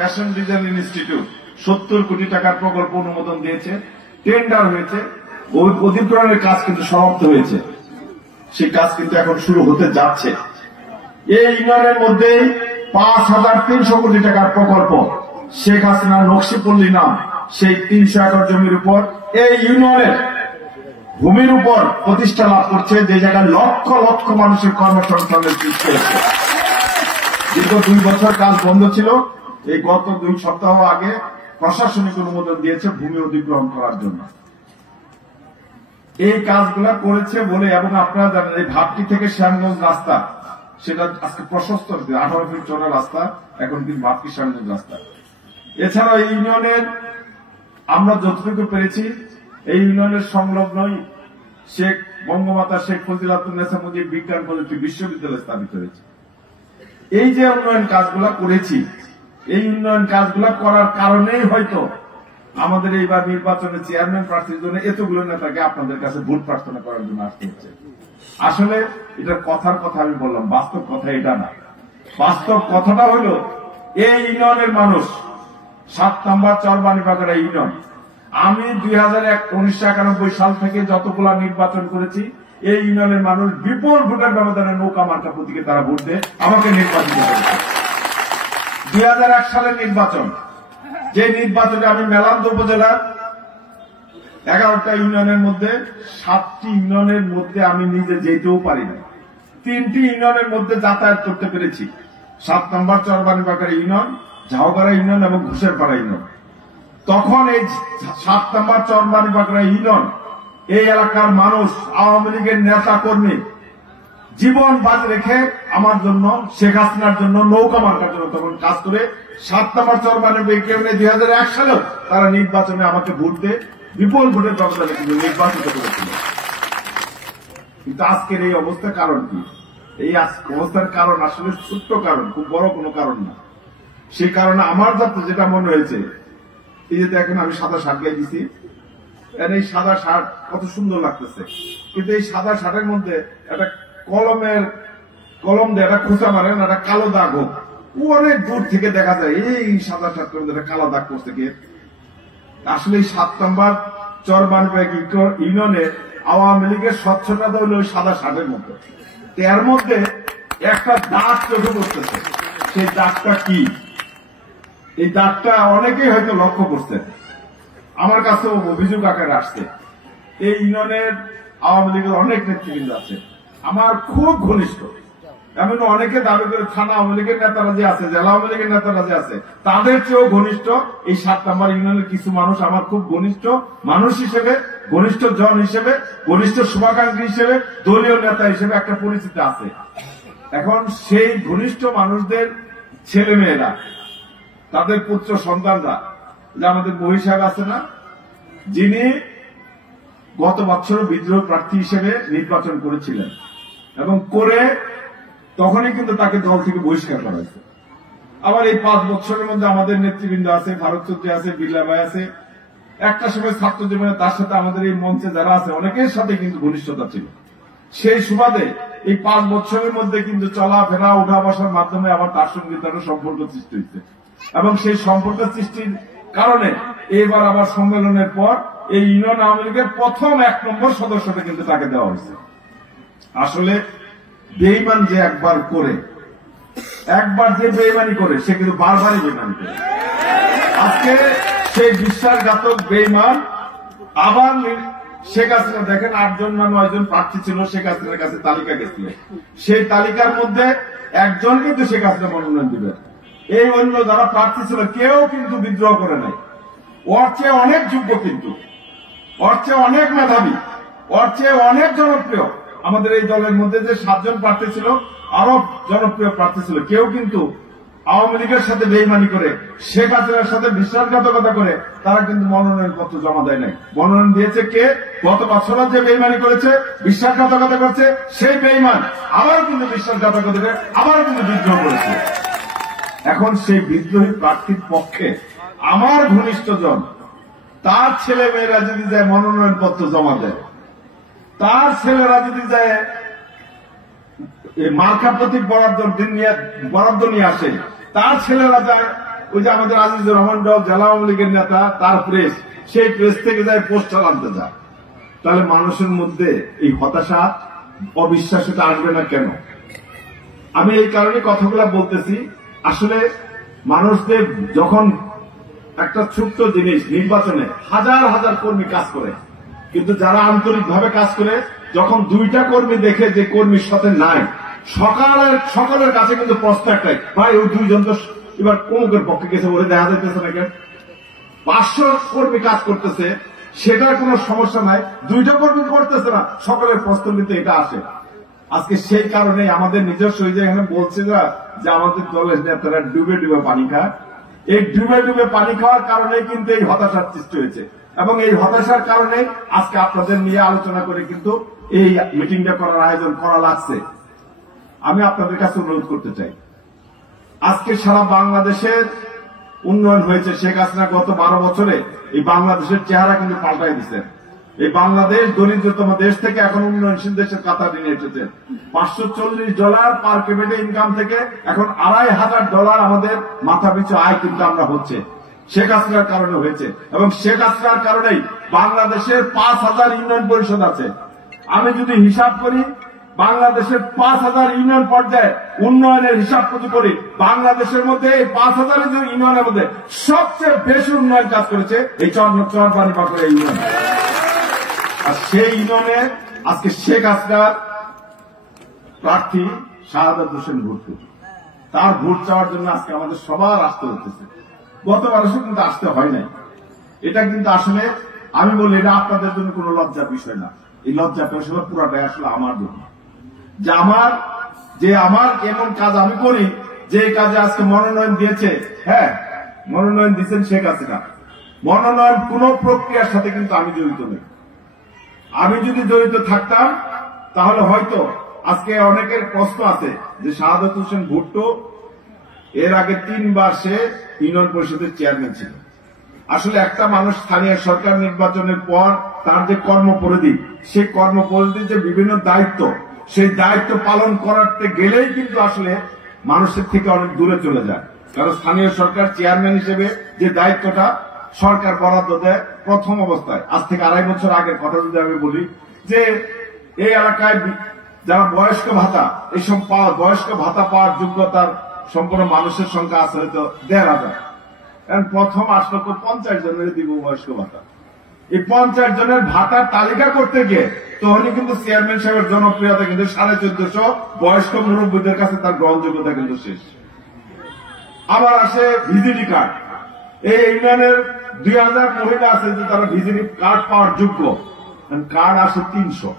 Fashion design institute 70 কোটি টাকার প্রকল্প অনুমোদন দিয়েছে, টেন্ডার হয়েছে, অধিগ্রহণের কাজ কিন্তু সমাপ্ত হয়েছে, সেই কাজ কিন্তু এখন শুরু হতে যাচ্ছে। এই ইউনিয়নের মধ্যে 5300 কোটি টাকার প্রকল্প, শেখ হাসিনা নকশিপল্লী নাম সেই 300 একর জমির উপর এই ইউনিয়নের ভূমির উপর প্রতিষ্ঠা লাভ করছে, যে জায়গায় লক্ষ লক্ষ মানুষের কর্মসংস্থানের সৃষ্টি হয়েছে। দীর্ঘ 2 বছর কাজ বন্ধ ছিল, এই গত 2 সপ্তাহ আগে প্রশাসনিক অনুমোদন দিয়েছে ভূমি অধিগ্রহণ করার জন্য। এই কাজগুলা করেছে বলে, এবং আপনারা জানেন এই ভাবটি থেকে শ্যামগঞ্জ রাস্তা সেটা আজকে প্রশস্ত 18 ফিট চড়া রাস্তা, এখন কিন্তু ভাবটি শ্যামগঞ্জ রাস্তা। এছাড়া এই ইউনিয়নের আমরা যতটুকু পেরেছি, এই ইউনিয়নের সংলগ্নই শেখ বঙ্গমাতা শেখ ফজিলাতুন্নেসা মুজিব বিজ্ঞান প্রযুক্তি বিশ্ববিদ্যালয় স্থাপিত হয়েছে। এই যে উন্নয়ন কাজগুলা করেছি, এই উন্নয়ন কাজগুলা করার কারণেই হয়তো আমাদের এইবার নির্বাচনে চেয়ারম্যান প্রার্থীর জন্য এতগুলো নেতাকে আপনাদের কাছে ভোট প্রার্থনা করার জন্য আসতে হচ্ছে। আসলে এটা কথার কথা আমি বললাম, বাস্তব কথা এটা না। বাস্তব কথাটা হলো এই ইউনিয়নের মানুষ 7 নম্বর চরবাণীপাগড়া ইউনিয়ন, আমি 1991 সাল থেকে যতগুলা নির্বাচন করেছি, এই ইউনিয়নের মানুষ বিপুল ভোটের ব্যবধানে নৌকা মার্কা প্রতীকে তারা ভোট দিয়ে আমাকে নির্বাচিত করেছে। 2001 সালের নির্বাচন, যে নির্বাচনে আমি মেলান্দ উপজেলার 11টা ইউনিয়নের মধ্যে 7টি ইউনিয়নের মধ্যে আমি নিজে যেতেও পারি না, 3টি ইউনিয়নের মধ্যে যাতায়াত করতে পেরেছি। 7 নম্বর চরবাণীপাগড়া ইউনিয়ন, ঝাউগাড়া ইউনিয়ন এবং ঘুষেরপাড়া ইউনিয়ন। তখন এই 7 নম্বর চরবাণীপাগড়া ইউনিয়ন, এই এলাকার মানুষ, আওয়ামী লীগের নেতা কর্মী জীবন বাজি রেখে আমার জন্য, শেখ হাসিনার জন্য, নৌকা মার্কার জন্য তখন কাজ করে 7 নম্বর চরবাণীপাগড়া 2001 সালেও তারা নির্বাচনে আমাকে ভোট দিয়ে বিপুল ভোটের ব্যবধানে কিন্তু নির্বাচিত করেছিল। কিন্তু আজকের এই অবস্থার কারণ কি? এই অবস্থার কারণ আসলে ছোট্ট কারণ, খুব বড় কোনো কারণ না। সেই কারণে আমার যাতে যেটা মনে হয়েছে, এই যে দেখেন আমি সাদা শার্ট গায়ে দিছি, এই সাদা শার্ট কত সুন্দর লাগতেছে, কিন্তু এই সাদা শার্টের মধ্যে একটা কলম দিয়ে একটা খোঁচা মারেন, একটা কালো দাগ হোক, অনেক দূর থেকে দেখা যায় এই সাদা শার্টের মধ্যে একটা কালো দাগ করছে কে। আসলে এই 7 নম্বর চরবাণীপাগড়া ইউনিয়নে আওয়ামী লীগের স্বচ্ছতা হলো ওই সাদা শার্টের মধ্যে, এর মধ্যে একটা দাগ চোখে পড়তেছে। সেই দাগটা কি? এই দাগটা অনেকেই হয়তো লক্ষ্য করছেন, আমার কাছেও অভিযোগ আকারে আসছে। এই ইউনিয়নের আওয়ামী লীগের অনেক নেতৃবৃন্দ আছে, আমার খুব ঘনিষ্ঠ, এমন অনেকে দাবি করে থানা আওয়ামী লীগের নেতারা যে আছে, জেলা আওয়ামী লীগের নেতারা যে আছে, তাদের চেয়েও ঘনিষ্ঠ এই 7 নম্বর ইউনিয়নের কিছু মানুষ আমার খুব ঘনিষ্ঠ মানুষ হিসেবে, ঘনিষ্ঠ জন হিসেবে, ঘনিষ্ঠ শুভাকাঙ্ক্ষী হিসেবে, দলীয় নেতা হিসেবে একটা পরিচিতি আছে। এখন সেই ঘনিষ্ঠ মানুষদের ছেলে মেয়েরা, তাদের পুত্র সন্তানরা, যে আমাদের মহিষ সাহেব আছে না, যিনি গত বছর বিদ্রোহ প্রার্থী হিসেবে নির্বাচন করেছিলেন এবং করে তখনই কিন্তু তাকে দল থেকে বহিষ্কার করা হয়েছে। আবার এই 5 বছরের মধ্যে আমাদের নেতৃবৃন্দ আছে, ভারত চৌধুরী আছে, বিল্লা ভাই আছে, একটা সময় ছাত্র জীবনে তার সাথে আমাদের এই মঞ্চে যারা আছে অনেকের সাথে কিন্তু ঘনিষ্ঠতা ছিল। সেই সুবাদে এই 5 বছরের মধ্যে কিন্তু চলাফেরা, উঠা বসার মাধ্যমে আবার তার সঙ্গে তার সম্পর্ক সৃষ্টি হয়েছে, এবং সেই সম্পর্ক সৃষ্টির কারণে এবার আবার সম্মেলনের পর এই ইউনিয়ন আওয়ামী লীগের প্রথম 1 নম্বর সদস্যটা কিন্তু তাকে দেওয়া হয়েছে। আসলে বেঈমান যে একবার যে বেঈমানি করে, সে কিন্তু বারবারই বেঈমানি করে। আজকে সেই বিশ্বাসঘাতক বেঈমান আবার শেখ হাসিনা, দেখেন 8 জন না 9 জন প্রার্থী ছিল, শেখ হাসিনার কাছে তালিকা গেছিল, সেই তালিকার মধ্যে একজন কিন্তু শেখ হাসিনা মনোনয়ন দিবেন। এই অন্য যারা প্রার্থী ছিল কেউ কিন্তু বিদ্রোহ করে নাই। ওর চেয়ে অনেক যোগ্য, কিন্তু ওর চেয়ে অনেক মেধাবী, ওর চেয়ে অনেক জনপ্রিয় আমাদের এই দলের মধ্যে যে 7 জন প্রার্থী ছিল, আরো জনপ্রিয় প্রার্থী ছিল, কেউ কিন্তু আওয়ামী লীগের সাথে বেইমানি করে, শেখ হাসিনার সাথে বিশ্বাসঘাতকতা করে তারা কিন্তু মনোনয়ন পত্র জমা দেয় নাই। মনোনয়ন দিয়েছে কে? গত বছর যে বেইমানি করেছে, বিশ্বাসঘাতকতা করেছে, সেই বেইমান আবার কিন্তু বিশ্বাসঘাতকতা করে আবার কিন্তু বিদ্রোহ করেছে। এখন সেই বিদ্রোহী প্রার্থীর পক্ষে আমার ঘনিষ্ঠজন, তার ছেলে মেয়েরা যদি যায় মনোনয়ন পত্র জমা দেয়, তার ছেলেরা যদি যায় মার্কা প্রতীক বরাদ্দ নিয়ে আসে, তার ছেলেরা যায় ওই যে আমাদের আজিজুর রহমান ডক জেলা আওয়ামী লীগের নেতা, তার প্রেস, সেই প্রেস থেকে যায় পোস্টার আনতে যায়। তাহলে মানুষের মধ্যে এই হতাশা, অবিশ্বাস এটা আসবে না কেন? আমি এই কারণে কথাগুলো বলতেছি। আসলে মানুষদের যখন একটা ছোট্ট জিনিস, নির্বাচনে হাজার হাজার কর্মী কাজ করে, কিন্তু যারা আন্তরিকভাবে কাজ করে, যখন দুইটা কর্মী দেখে যে কর্মীর সাথে নাই, সকলের কাছে কিন্তু প্রশ্ন একটাই, ভাই ওই দুইজন তো এবার কোমকের পক্ষে গেছে বলে দেখা যাইতেছে না কেন? 500 কর্মী কাজ করতেছে, সেটার কোনো সমস্যা নাই, দুইটা কর্মী করতেছে না, সকলের প্রশ্ন কিন্তু এটা আসে। আজকে সেই কারণে আমাদের নিজস্ব এখানে বলছে যে আমাদের দলের নেতারা ডুবে ডুবে পানি খায়। এই ডুবে ডুবে পানি খাওয়ার কারণে কিন্তু এই হতাশার সৃষ্টি হয়েছে, এবং এই হতাশার কারণে আজকে আপনাদের নিয়ে আলোচনা করে কিন্তু এই মিটিংটা করার আয়োজন করা লাগছে। আমি আপনাদের কাছে অনুরোধ করতে চাই, আজকে সারা বাংলাদেশের উন্নয়ন হয়েছে। শেখ হাসিনা গত 12 বছরে এই বাংলাদেশের চেহারা কিন্তু পাল্টাই দিচ্ছেন। এই বাংলাদেশ দরিদ্রতম দেশ থেকে এখন উন্নয়নশীল দেশের কাতারে নিয়ে এসেছে। $540 পার ক্যাপিটা ইনকাম থেকে এখন $2500 আমাদের মাথা পিছু আয় কিন্তু আমরা হচ্ছে, শেখ হাসিনার কারণে হয়েছে। এবং শেখ হাসিনার কারণেই বাংলাদেশের 5000 ইউনিয়ন পরিষদ আছে। আমি যদি হিসাব করি, বাংলাদেশের 5000 ইউনিয়ন পর্যায়ে উন্নয়নের হিসাব যদি করি, বাংলাদেশের মধ্যে এই 5000 ইউনিয়নের মধ্যে সবচেয়ে বেশি উন্নয়ন কাজ করেছে এই চরপানি পাকুড়া ইউনিয়ন। আর সেই ইউনিয়নে আজকে শেখ হাসিনার প্রার্থী শাহাদাত হোসেন ভুট্টো, তার ভোট চাওয়ার জন্য আজকে আমাদের সবার আসতে হতেছে। গতবার কিন্তু আসতে হয় নাই। এটা কিন্তু আসলে আমি বলি, এটা আপনাদের জন্য কোনো লজ্জার বিষয় না। এই লজ্জার বিষয় পুরাটাই আসলে আমার জন্য, যে আমার এমন কাজ আমি করি, যে কাজে আজকে মনোনয়ন দিয়েছে, হ্যাঁ মনোনয়ন দিচ্ছেন শেখ হাসিনা, মনোনয়ন কোন প্রক্রিয়ার সাথে কিন্তু আমি জড়িত নই। আমি যদি জড়িত থাকতাম তাহলে হয়তো আজকে অনেকের প্রশ্ন আছে যে শাহাদাত হোসেন ভুট্টো এর আগে 3 বার সে ইউনিয়ন পরিষদের চেয়ারম্যান ছিল। আসলে একটা মানুষ স্থানীয় সরকার নির্বাচনের পর তার যে কর্মপরিধি, সেই কর্মপরিধির যে বিভিন্ন দায়িত্ব, সেই দায়িত্ব পালন করতে গেলেই কিন্তু আসলে মানুষের থেকে অনেক দূরে চলে যায়। কারণ স্থানীয় সরকার চেয়ারম্যান হিসেবে যে দায়িত্বটা সরকার বরাদ্দ দেয় প্রথম অবস্থায়, আজ থেকে 2.5 বছর আগের কথা যদি আমি বলি, যে এই এলাকায় যারা বয়স্ক ভাতা, এইসব বয়স্ক ভাতা পাওয়ার যোগ্যতার সম্পূর্ণ মানুষের সংখ্যা আছে হয়তো 1,500। কারণ প্রথম আসলো 50 জনের দিব বয়স্ক ভাতা। এই 50 জনের ভাতার তালিকা করতে গিয়ে তখনই কিন্তু চেয়ারম্যান সাহেবের জনপ্রিয়তা কিন্তু 1450 বয়স্ক মুরব্বীদের কাছে তার গ্রহণযোগ্যতা কিন্তু শেষ। আবার আসে ভিজিটি কার্ড। এই ইউনিয়নের 2000 মহিলা আছে যে তারা ভিজিটি কার্ড পাওয়ার যোগ্য, কার্ড আসে 300।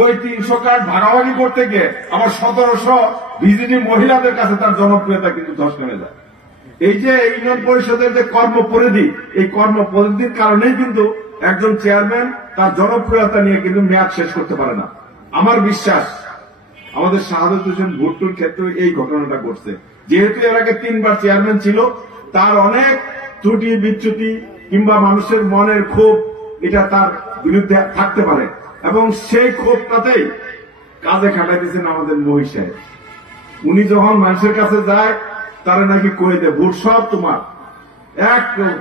ওই 300 কার্ড ভাগাভাগি করতে গিয়ে আবার 1700 ভিজিটি মহিলাদের কাছে তার জনপ্রিয়তা কিন্তু ধস নেমে যায়। এই যে ইউনিয়ন পরিষদের যে কর্মপরিধি, এই কর্মপরিধির কারণেই কিন্তু একজন চেয়ারম্যান তার জনপ্রিয়তা নিয়ে কিন্তু মেয়াদ শেষ করতে পারে না। আমার বিশ্বাস আমাদের শাহাদাত হোসেন ভুট্টোর ক্ষেত্রে এই ঘটনাটা ঘটছে। যেহেতু এর আগে 3 বার চেয়ারম্যান ছিল, তার অনেক ত্রুটি বিচ্যুতি কিংবা মানুষের মনের ক্ষোভ এটা তার বিরুদ্ধে থাকতে পারে, এবং সেই ক্ষোভটাতেই কাজে খাটাই দিয়েছেন আমাদের মহিষ সাহেব। উনি যখন মানুষের কাছে যায়, তারা নাকি কয়ে দেয় ভোট সব তোমার।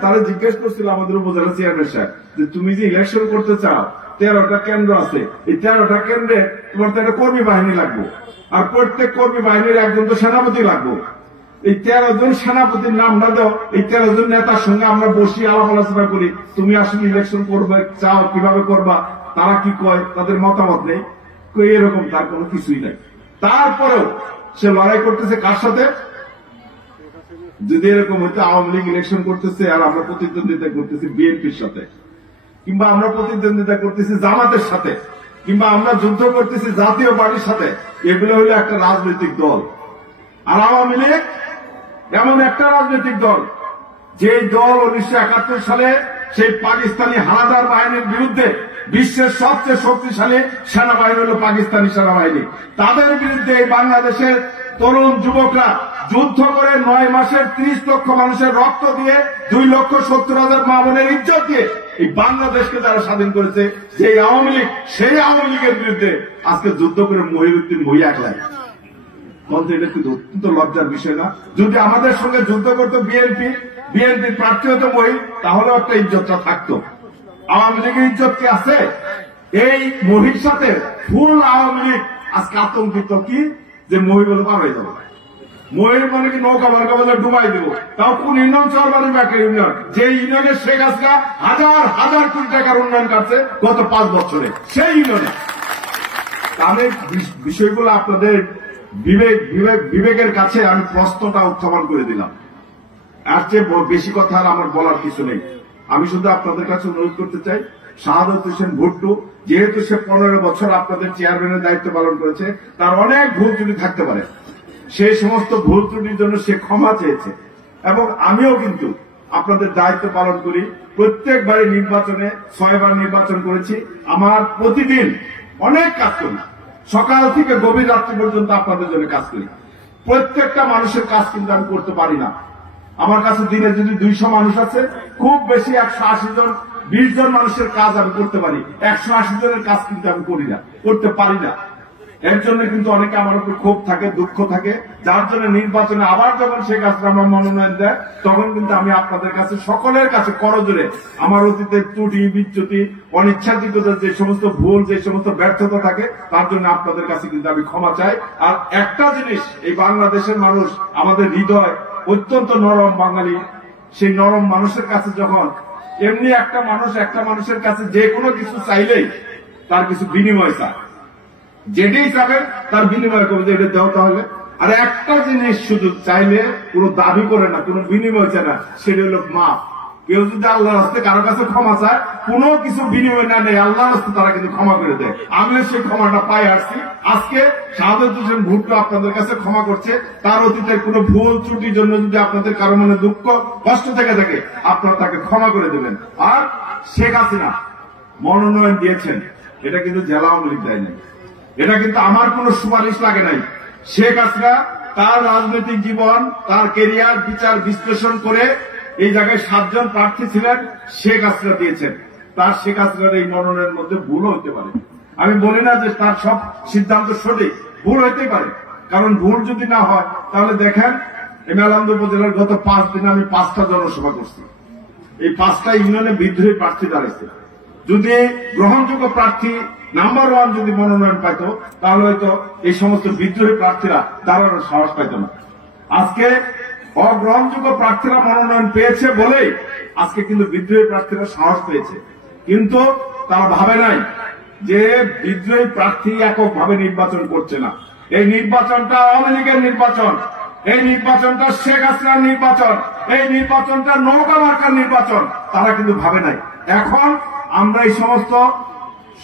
তারা জিজ্ঞেস করছিল আমাদের উপজেলা চেয়ারম্যান সাহেব যে তুমি যে ইলেকশন করতে চাও, 13টা কেন্দ্র আছে, এই 13টা কেন্দ্রে তোমার তো একটা কর্মী বাহিনী লাগবে, আর প্রত্যেক কর্মী বাহিনীর একজন তো সেনাপতি লাগবে। এই 13 জন সেনাপতির নাম না দাও, এই 13 জন নেতার সঙ্গে আমরা বসি আলাপ আলোচনা করি, তুমি আসলে ইলেকশন করবে চাও, কিভাবে করবা, তারা কি কয়, তাদের মতামত নেই, এরকম তার কোনো কিছুই নাই। তারপরেও সে লড়াই করতেছে কার সাথে? যদি এরকম হইতে আওয়ামী লীগ ইলেকশন করতেছে আর আমরা প্রতিদ্বন্দ্বিতা করতেছি বিএনপির সাথে, কিংবা আমরা প্রতিদ্বন্দ্বিতা করতেছি জামাতের সাথে, কিংবা আমরা যুদ্ধ করতেছি জাতীয় পার্টির সাথে, এগুলো হইলো একটা রাজনৈতিক দল। আর আওয়ামী লীগ এমন একটা রাজনৈতিক দল, যে দল 1971 সালে সেই পাকিস্তানি হানাদার বাহিনীর বিরুদ্ধে, বিশ্বের সবচেয়ে শক্তিশালী সেনাবাহিনী হল পাকিস্তানি সেনাবাহিনী, তাদের বিরুদ্ধে এই বাংলাদেশের তরুণ যুবকরা যুদ্ধ করে 9 মাসের 30 লক্ষ মানুষের রক্ত দিয়ে 2,70,000 মা বোনের ইজ্জত দিয়ে এই বাংলাদেশকে যারা স্বাধীন করেছে, সেই আওয়ামী লীগ, সেই আওয়ামী লীগের বিরুদ্ধে আজকে যুদ্ধ করে মহিউদ্দিন ভূঁইয়া একলাই। বলতে এটা কিন্তু অত্যন্ত লজ্জার বিষয় না। যদি আমাদের সঙ্গে যুদ্ধ করতো বিএনপি প্রার্থী হতো মহিল, তাহলেও একটা ইজ্জতটা থাকতো। আওয়ামী লীগের ইজ্জত কি আছে? এই মহির সাথে ফুল আওয়ামী লীগ আজকে আতঙ্কিত কি যে মহিল বলে পার হয়ে যাবো। মহির মানে কি নৌকা মার্কা বলে ডুবাই দেবো, তাও কোন ইউনিয়ন চলবানি একটা ইউনিয়ন, যে ইউনিয়নের শেখ হাসিনা হাজার হাজার কোটি টাকার উন্নয়ন করছে গত 5 বছরে, সেই ইউনিয়নে। আমি বিষয়গুলো আপনাদের বিবেকের কাছে আমি প্রশ্নটা উত্থাপন করে দিলাম। আর চেয়ে বেশি কথা আর আমার বলার কিছু নেই। আমি শুধু আপনাদের কাছে অনুরোধ করতে চাই, শাহাদাত হোসেন ভুট্টো যেহেতু সে 15 বছর আপনাদের চেয়ারম্যানের দায়িত্ব পালন করেছে, তার অনেক ভুল ত্রুটি থাকতে পারে। সেই সমস্ত ভুল ত্রুটির জন্য সে ক্ষমা চেয়েছে। এবং আমিও কিন্তু আপনাদের দায়িত্ব পালন করি। প্রত্যেকবারই নির্বাচনে 6 বার নির্বাচন করেছি। আমার প্রতিদিন অনেক কাজ করি, সকাল থেকে গভীর রাত্রি পর্যন্ত আপনাদের জন্য কাজ করি। প্রত্যেকটা মানুষের কাজ কিন্তু আমি করতে পারি না। আমার কাছে দিনে যদি 200 মানুষ আছে, খুব বেশি 180 জন 20 জন মানুষের কাজ আমি করতে পারি। 180 জনের কাজ কিন্তু আমি করি না, করতে পারি না। এর জন্য কিন্তু অনেকে আমার উপর ক্ষোভ থাকে, দুঃখ থাকে, যার জন্য নির্বাচনে আবার যখন শেখ হাসিনা আমার মনোনয়ন দেয়, তখন কিন্তু আমি আপনাদের কাছে সকলের কাছে করজোরে আমার অতীতের ত্রুটি বিচ্যুতি অনিচ্ছাকৃত যে সমস্ত ভুল, যে সমস্ত ব্যর্থতা থাকে, তার জন্য আপনাদের কাছে কিন্তু আমি ক্ষমা চাই। আর একটা জিনিস, এই বাংলাদেশের মানুষ আমাদের হৃদয় অত্যন্ত নরম বাঙালি। সেই নরম মানুষের কাছে যখন এমনি একটা মানুষের কাছে যে কোনো কিছু চাইলেই তার কিছু বিনিময় চায়, যেটাই চাবেন তার বিনিময় করবে, এটা দেও তাহলে। আর একটা জিনিস শুধু চাইলে কোনো দাবি করে না, কোনো বিনিময় চায় না, সেটা হলো মাফ। কেউ যদি আল্লাহর হস্তে কারো কাছে ক্ষমা চায়, কোনো কিছু বিনিময় না নেই, আল্লাহর হস্তে তারা কিন্তু ক্ষমা করে দেয়। আমিও সেই ক্ষমাটা পাই আসছি। আজকে শাহাদাত হোসেন ভুট্টো আপনাদের কাছে ক্ষমা করছে। তার অতীতের কোনো ভুল ত্রুটির জন্য যদি আপনাদের কারো মনে দুঃখ কষ্ট থেকে থাকে, আপনারা তাকে ক্ষমা করে দেবেন। আর শেখ হাসিনা মনোনয়ন দিয়েছেন, এটা কিন্তু জেলা আওয়ামী লীগ দেয় নাই, এটা কিন্তু আমার কোনো সুপারিশ লাগে নাই। শেখ হাসিনা তার রাজনৈতিক জীবন, তার কেরিয়ার বিচার বিশ্লেষণ করে এই জায়গায় 7 জন প্রার্থী ছিলেন, শেখ হাসিনা দিয়েছেন। তার শেখ হাসিনার এই মনোনয়নের মধ্যে ভুলও হতে পারে। আমি বলি না যে তার সব সিদ্ধান্ত সঠিক, ভুল হইতেই পারে। কারণ ভুল যদি না হয়, তাহলে দেখেন এই মেলান্দ উপজেলার গত 5 দিনে আমি 5টা জনসভা করছি। এই 5টা ইউনিয়নে বিদ্রোহী প্রার্থী দাঁড়াইছে। যদি গ্রহণযোগ্য প্রার্থী নাম্বার 1 যদি মনোনয়ন পাইত, তাহলে হয়তো এই সমস্ত বিদ্রোহী প্রার্থীরা দাঁড়ানোর সাহস পাইত না। আজকে অগ্রহণযোগ্য প্রার্থীরা মনোনয়ন পেয়েছে বলেই আজকে কিন্তু বিদ্রোহী প্রার্থীরা সাহস পেয়েছে। কিন্তু তারা ভাবে নাই যে বিদ্রোহী প্রার্থী এককভাবে নির্বাচন করছে না। এই নির্বাচনটা আওয়ামী লীগের নির্বাচন, এই নির্বাচনটা শেখ হাসিনার নির্বাচন, এই নির্বাচনটা নৌকা মার্কার নির্বাচন। তারা কিন্তু ভাবে নাই। এখন আমরা এই সমস্ত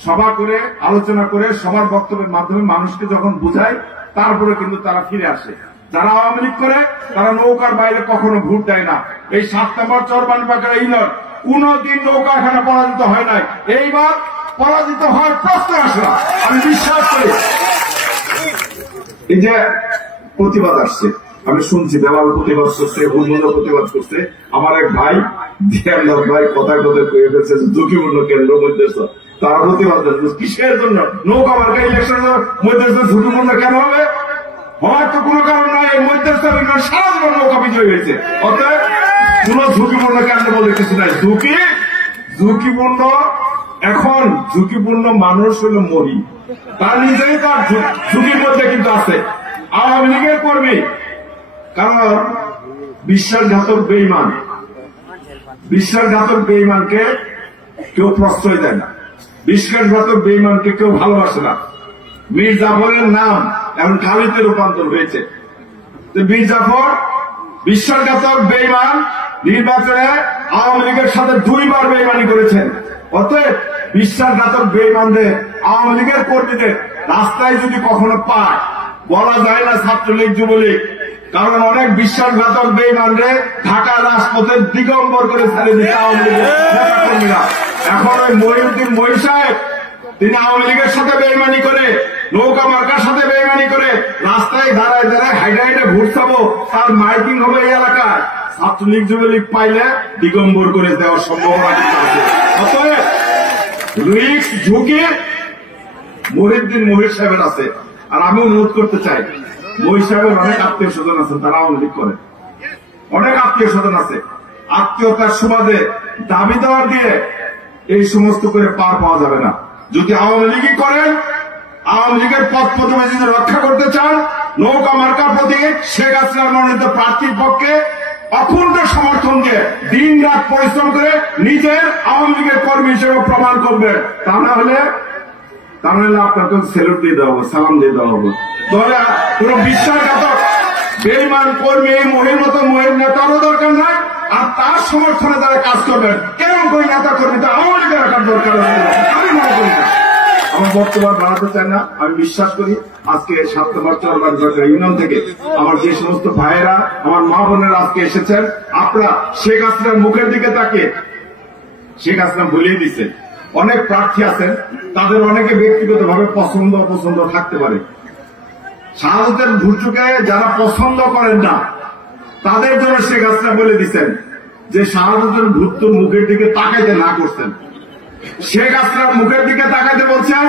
সভা করে আলোচনা করে সবার বক্তব্যের মাধ্যমে মানুষকে যখন বুঝাই, তারপরে কিন্তু তারা ফিরে আসে। যারা আওয়ামী লীগ করে তারা নৌকার বাইরে কখনো ভোট দেয় না। এই 7 নম্বর চরবানবাগের ইউনিয়ন কোনদিন নৌকা এখানে পরাজিত হয় নাই, এইবার পরাজিত হওয়ার প্রশ্ন আসে না, আমি বিশ্বাস করি। এই যে প্রতিবাদ আসছে, আমি শুনছি দেওয়াল প্রতিবাদ করছে, উন্মূল্য প্রতিবাদ করছে। আমার এক ভাই ধ্যানদার ভাই কথায় কথা কয়ে ফেলছে ঝুঁকিপূর্ণ কেন্দ্র মধ্যে তারা প্রতিবাদ কিসের জন্য? নৌকা মার্কা ইলেকশনের মধ্যে ঝুঁকিপূর্ণ কেন হবে? হওয়ার তো কোনো কারণ নাই। এর মধ্যে সারা জীবন নৌকা বিজয় হয়েছে, অতএব কোন ঝুঁকিপূর্ণ কেন্দ্র বলে কিছু নাই। ঝুঁকিপূর্ণ এখন ঝুঁকিপূর্ণ মানুষ হল মরি, তার নিজেই তার ঝুঁকির মধ্যে কিন্তু আছে। আওয়ামী লীগের কর্মী, কারণ বিশ্বাসঘাতক বেঈমানকে কেউ প্রশ্রয় দেয় না, বিশ্বাসঘাতক বেঈমানকে কেউ ভালোবাসে না। মীর জাফরের নাম এখন খালিতে রূপান্তর হয়েছে। মীর জাফর বিশ্বাসঘাতক বেঈমান, নির্বাচনে আওয়ামী লীগের সাথে 2 বার বেঈমানি করেছেন। অতএব বিশ্বাসঘাতক বেঈমানদের, আওয়ামী লীগের কর্মীদের রাস্তায় যদি কখনো পায়, বলা যায় না ছাত্রলীগ যুবলীগ, কারণ অনেক বিশ্বাসঘাতক বেঈমানরে ঢাকা রাজপথে দিগম্বর করে ছেড়ে দিতে আওয়ামী লীগের নেতা কর্মীরা। এখন ওই মহিউদ্দিন মহি সাহেব, তিনি আওয়ামী লীগের সাথে বেঈমানি করে, নৌকা মার্কার সাথে বেঈমানি করে, রাস্তায় দাঁড়ায় হাইডে ভোট চাবো, তার মাইকিং হবে এই এলাকায়। ছাত্রলীগ যুবলীগ পাইলে দিগম্বর করে দেওয়ার সম্ভাবনা আছে। অতএব রিস্ক ঝুঁকি মহিউদ্দিন মহি সাহেবের আছে। আর আমি অনুরোধ করতে চাই, মহিষাবের অনেক আত্মীয় স্বজন আছেন, তারা আওয়ামী লীগ করে, অনেক আত্মীয় স্বজন আছে। আত্মীয়তার সুবাদে দাবি দেওয়া দিয়ে এই সমস্ত করে পার পাওয়া যাবে না। যদি আওয়ামী লীগই করেন, আওয়ামী লীগের পদ পদবি যদি রক্ষা করতে চান, নৌকা মার্কা প্রতীক শেখ হাসিনার মনোনীত প্রার্থীর পক্ষে অকুণ্ঠ সমর্থন দিয়ে দিন রাত পরিশ্রম করে নিজের আওয়ামী লীগের কর্মী হিসেবে প্রমাণ করবেন। তা না হলে আপনাকে স্যালুট দিয়ে দেওয়া হবে, সালাম দিয়ে দেওয়া হবে। তাহলে কোন বিশ্বাসঘাতক বেঈমান কর্মী মহির মতো মহির নেতারও দরকার নাই, আর তার সমর্থনে তারা কাজ করবেন। কেমন করে নেতা কর্মীটা আওয়ামী লীগের রাখার দরকার আমি মনে করি না। আমার বক্তব্য বাড়াতে চাই না। আমি বিশ্বাস করি আজকে 7 নম্বর চরবাড়ি ইউনিয়ন থেকে আমার যে সমস্ত ভাইয়েরা, আমার মা বোনেরা আজকে এসেছেন, আপনারা শেখ হাসিনার মুখের দিকে তাকিয়ে শেখ হাসিনা ভুলিয়ে দিচ্ছে। অনেক প্রার্থী আছেন, তাদের অনেকে ব্যক্তিগত ভাবে পছন্দ অপছন্দ থাকতে পারে। শাহাদাতের ভুট্টুকে যারা পছন্দ করেন না, তাদের জন্য শেখ হাসিনা বলে দিচ্ছেন যে শাহাদাতের ভুট্টুর মুখের দিকে তাকাইতে না করছেন। শেখ হাসিনার মুখের দিকে তাকাইতে বলছেন,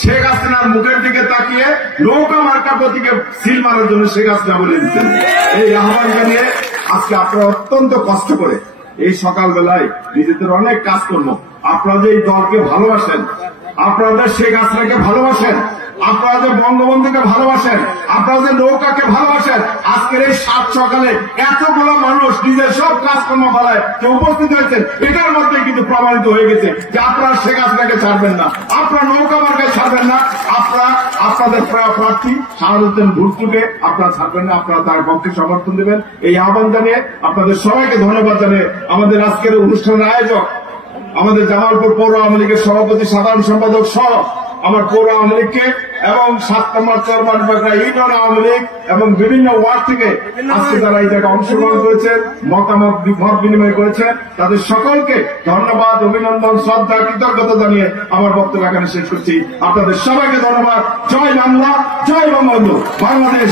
শেখ হাসিনার মুখের দিকে তাকিয়ে নৌকা মার্কা প্রতীকে সিল মারার জন্য শেখ হাসিনা বলে দিচ্ছেন। এই আহ্বান জানিয়ে আজকে আপনারা অত্যন্ত কষ্ট করে এই সকালবেলায় নিজেদের অনেক কাজকর্ম, আপনাদের এই দলকে ভালোবাসেন, আপনাদের শেখ হাসিনাকে ভালোবাসেন, আপনাদের বঙ্গবন্ধুকে ভালোবাসেন, আপনাদের নৌকাকে ভালোবাসেন। আজকের এই 7 সকালে এতগুলো মানুষ নিজের সব কাজকর্ম ফেলায় যে উপস্থিত হয়েছেন, এটার মধ্যে কিন্তু প্রমাণিত হয়ে গেছে যে আপনারা শেখ হাসিনাকে ছাড়বেন না, আপনারা নৌকা মার্কায় ছাড়বেন না, আপনারা আপনাদের প্রার্থী শাহাদাত ভুট্টুকে আপনারা ছাড়বেন না, আপনারা তার পক্ষে সমর্থন দেবেন। এই আহ্বান জানিয়ে আপনাদের সবাইকে ধন্যবাদ জানিয়ে আমাদের আজকের অনুষ্ঠানের আয়োজক, আমাদের জামালপুর পৌর আওয়ামী লীগের সভাপতি, সাধারণ সম্পাদক সহ আমার পৌর আওয়ামী লীগকে এবং 7 নম্বর চরবাড়িবাগড়া ইউনিয়ন আওয়ামী লীগ এবং বিভিন্ন ওয়ার্ড থেকে আজকে যারা এই জায়গায় অংশগ্রহণ করেছেন, মতামত মত বিনিময় করেছেন, তাদের সকলকে ধন্যবাদ, অভিনন্দন, শ্রদ্ধা, কৃতজ্ঞতা জানিয়ে আমার বক্তব্য এখানে শেষ করছি। আপনাদের সবাইকে ধন্যবাদ। জয় বাংলা, জয় বঙ্গবন্ধু, বাংলাদেশ।